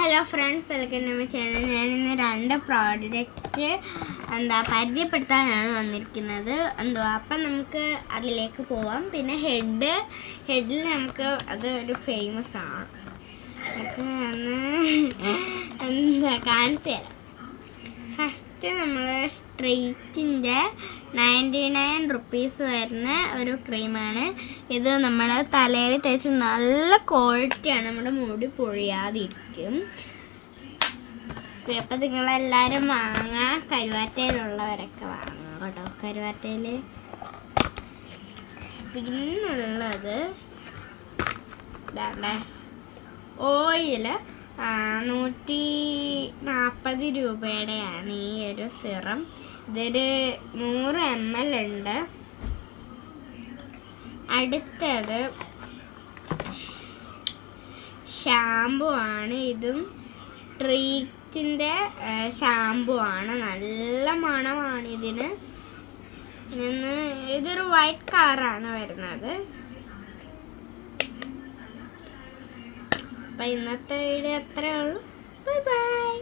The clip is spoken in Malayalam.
Hello friends, welcome to my channel. ഞാനിന്ന് രണ്ട് പ്രോഡക്റ്റ് പരിചയപ്പെടുത്താനാണ് വന്നിരിക്കുന്നത്. അപ്പം നമുക്ക് അതിലേക്ക് പോവാം. പിന്നെ ഹെഡിൽ നമുക്ക് അത് ഒരു ഫേമസ് ആണ്. കാണിച്ചു തരാം. ഫസ്റ്റ് നമ്മൾ സ്ട്രെയിറ്റിൻ്റെ 99 റുപ്പീസ് വരുന്ന ഒരു ക്രീമാണ് ഇത്. നമ്മുടെ തലയിൽ തേച്ച് നല്ല ക്വാളിറ്റിയാണ്, നമ്മുടെ മുടി പൊഴിയാതിരിക്കും. അപ്പം നിങ്ങളെല്ലാവരും വാങ്ങാം. കരുവാറ്റയിലുള്ളവരൊക്കെ വാങ്ങാം കേട്ടോ. കരുവാറ്റയിൽ പിന്നുള്ളത് ഇതാണ്ടേ ഓയിൽ 140 രൂപയുടെയാണ് ഈ ഒരു സിറം. ഇതൊരു 100 ml ഉണ്ട്. അടുത്തത് ഷാമ്പു ആണ്. ഇതും ട്രീറ്റിൻ്റെ ഷാമ്പു ആണ്. നല്ല മണമാണ് ഇതിന്. ഇതൊരു വൈറ്റ് കളറാണ് വരുന്നത്. അപ്പം ഇന്നത്തെ വീഡിയോ അത്രയേ ഉള്ളൂ. Bye bye.